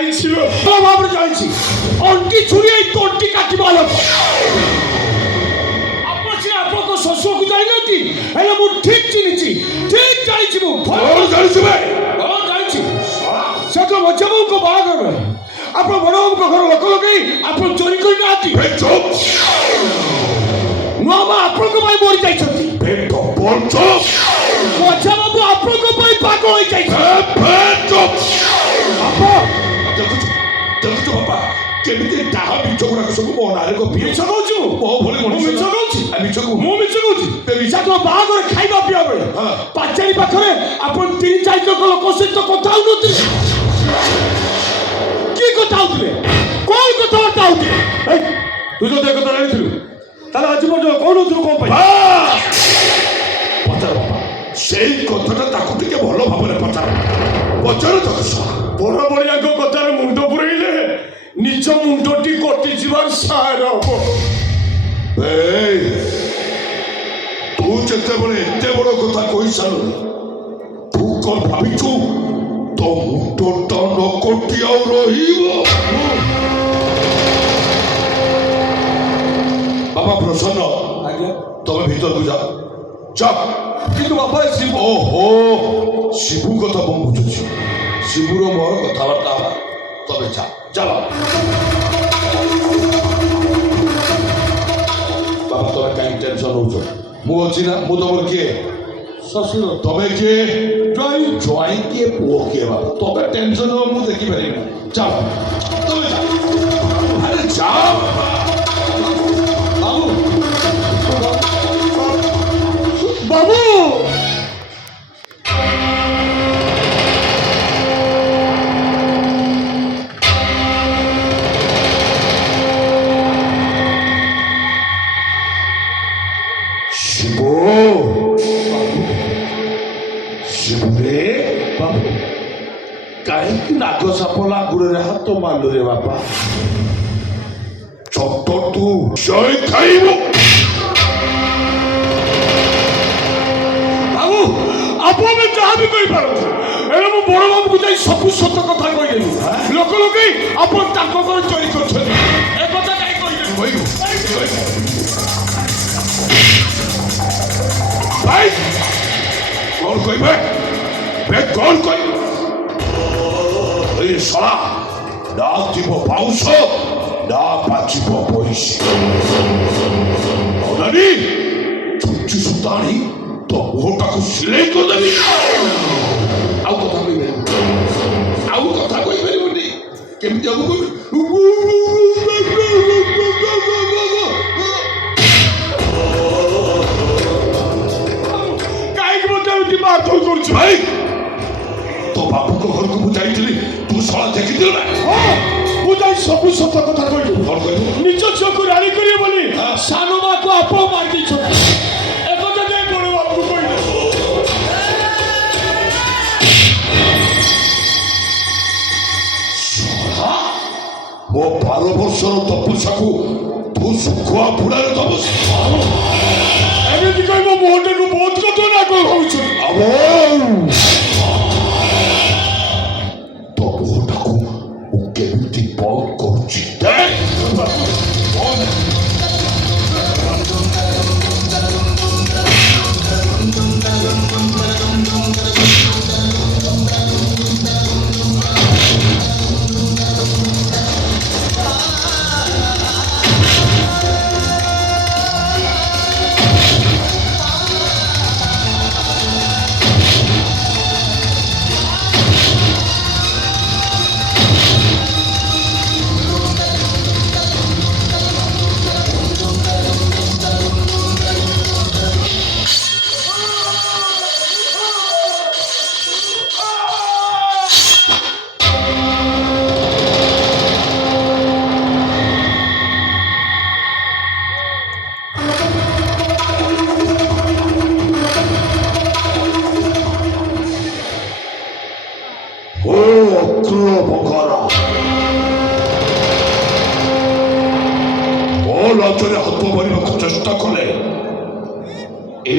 জানিছিল ভাবে জানিছি অন্টি ছুরিয়ে তন্টি কাটিবা লোক ଆପଣ ସିନା ଆପଣଙ୍କ ଶ୍ୱଶୁରକୁ ଜାଣିନାହାନ୍ତି ହେଲେ ମୁଁ ଠିକ ଚିହ୍ନିଛି ଠିକ ଜାଣିଛି ମୁଁ ଜାଣିଛୁ ଭାଇ ଜାଣିଛି ସେ ତ ମଝିବାବୁଙ୍କ ବାହାଘର ଆପଣ ବଡ଼ବାବୁଙ୍କ ଘର ଲୋକ ଲଗେଇ ଆପଣ ଚୋରି କରିନାହାନ୍ତି ନୂଆ ମା ଆପଣଙ୍କ ପାଇଁ ମରି ଯାଇଛନ୍ତି ମଝିବାବୁ ଆପଣଙ୍କ ପାଇଁ ପାଗଳ ହେଇଯାଇଛନ୍ତି ଦେଖୁଛୁ ବାପା କେମିତି ତାହା ମିଛ ଗୁଡାକ ସବୁ ମୋ ନାଁରେ ଗପି ମିଛ କହୁଛୁ ମୋ ଭଳି ମଣିଷ ମିଛ କହୁଛି ମୁଁ ମିଛ କହୁଛି ମିଛ ବାହାଘର ଖାଇବା ପିଇବା ବେଳେ ପାଚେରୀ ପାଖରେ ଆପଣ 3-4 ଜଣ ଲୋକ ସହିତ କଥା ହଉନଥିଲେ କି କଥା ହଉଥିଲେ କଣ କଥାବାର୍ତ୍ତା ହଉଥିଲେ ତୁ ଯଦି ଏ କଥା ଜାଣିଥିଲୁ ତାହେଲେ ଆଜି ପର୍ଯ୍ୟନ୍ତ କହୁନଥିଲୁ କଣ ପାଇଁ ପଚାର ବାପା ସେଇ କଥାଟା ତାକୁ ଟିକେ ଭଲ ଭାବରେ ପଚାର ତାକୁ ବଡ ବଡିଆଙ୍କ କଥାରେ ମୁଣ୍ଡ ପୁରେଇଲେ ନିଜ ମୁଣ୍ଡଟି କଟିଯିବାର ସାର ହବ ତୁ ଯେତେବେଳେ ଏତେ ବଡ କଥା କହିସାରିଲୁ ତୁ କଣ ଭାବିଛୁ ତୋ ମୁଣ୍ଡଟା ନ କଟି ଆଉ ରହିବ ବାବା ପ୍ରସନ୍ନ ଆଜ୍ଞା ତମେ ଭିତରକୁ ଯା କିନ୍ତୁ ବାପା ଓହୋ ଶିବୁ କଥା ମୁଁ ବୁଝୁଛି ଶିବୁର ମୋର କଥାବାର୍ତ୍ତା ହବା ତମେ ଚାଲ ବାବା ତମେ କାହିଁକି ଟେନସନ ହଉଛ ମୁଁ ଅଛି ନା ମୁଁ ତମର କିଏ ଶ୍ୱଶୁର ତମେ କିଏ ଜ୍ୱାଇଁ କିଏ ପୁଅ କିଏ ବାବା ତମେ ଟେନସନ ହବ ମୁଁ ଦେଖିପାରିବି ଚାଲ ତମେ ଆରେ ଯାଅ ବାବୁ ଶିବୁରେ ବାବୁ କାହିଁକି ନାଗ ସାପ ଲାଗୁରେ ହାତ ମାଲୁରେ ବାପା ଚଟ ତୁ ଜୟ ଖାଇବୁ ବାବୁ ଆପଣ ଯାହା ବି କହିପାରନ୍ତି ହେଲେ ମୁଁ ବଡ ବାବୁକୁ ଯାଇ ସବୁ ସତ କଥା କହିଦେବି ଲୋକ ଲଗେଇ ଆପଣ ତାଙ୍କ ଘର ଚୋରି କରୁଛନ୍ତି ଏ କଥା କାହିଁ କହିଦେବି ଭାଇ କଣ କହିବେ କଣ କହିବେ ଏଇ ଶଳା ନା ଥିବ ବାଉଁଶ ନା ପାଚିବ ପଇସି ଅନାନି ଛୁଞ୍ଚି ସୂତା ଆଣି ତୋ ମୁହଁଟାକୁ ସିଲେଇ କରିଦେବି ଆଉ କଥା କହିପାରିବୁନି କେମିତି ଆଉ କରୁଛୁ ଭାଇ ତୋ ବାବୁଙ୍କ ଘରକୁ ମୁଁ ଯାଇଥିଲି ତୁ ଶଳା ଦେଖିଥିଲୁ ନା ମୁଁ ଯାଇ ସବୁ ସତ କଥା କହିଲି କଣ କହିଲୁ ନିଜ ଝିଅକୁ ରାଣୀ କରିବେ ବୋଲି ସାନ ମାକୁ ଆପଣ ମାରି ଦେଇଛନ୍ତି ଏ କଥା ଯାଇ ବଡ ବାବୁକୁ କହିଲେ ମୋ 12 ବର୍ଷର ତପସ୍ୟାକୁ ତୁ ଶୁଖୁଆ ବୁଡ଼ାରେ ଦବୁ ଏମିତି କହି ମୋ ମୁହଁଟାକୁ ବହୁତ କଥା ନା କଣ ଭାବୁଛୁ ତୋ ମୁହଁଟାକୁ ମୁଁ କେମିତି ବନ୍ଦ କରୁଛି ଲଜ୍ଜାରେ ହାତ ମାରିବାକୁ ଚେଷ୍ଟା କଲେ ଏ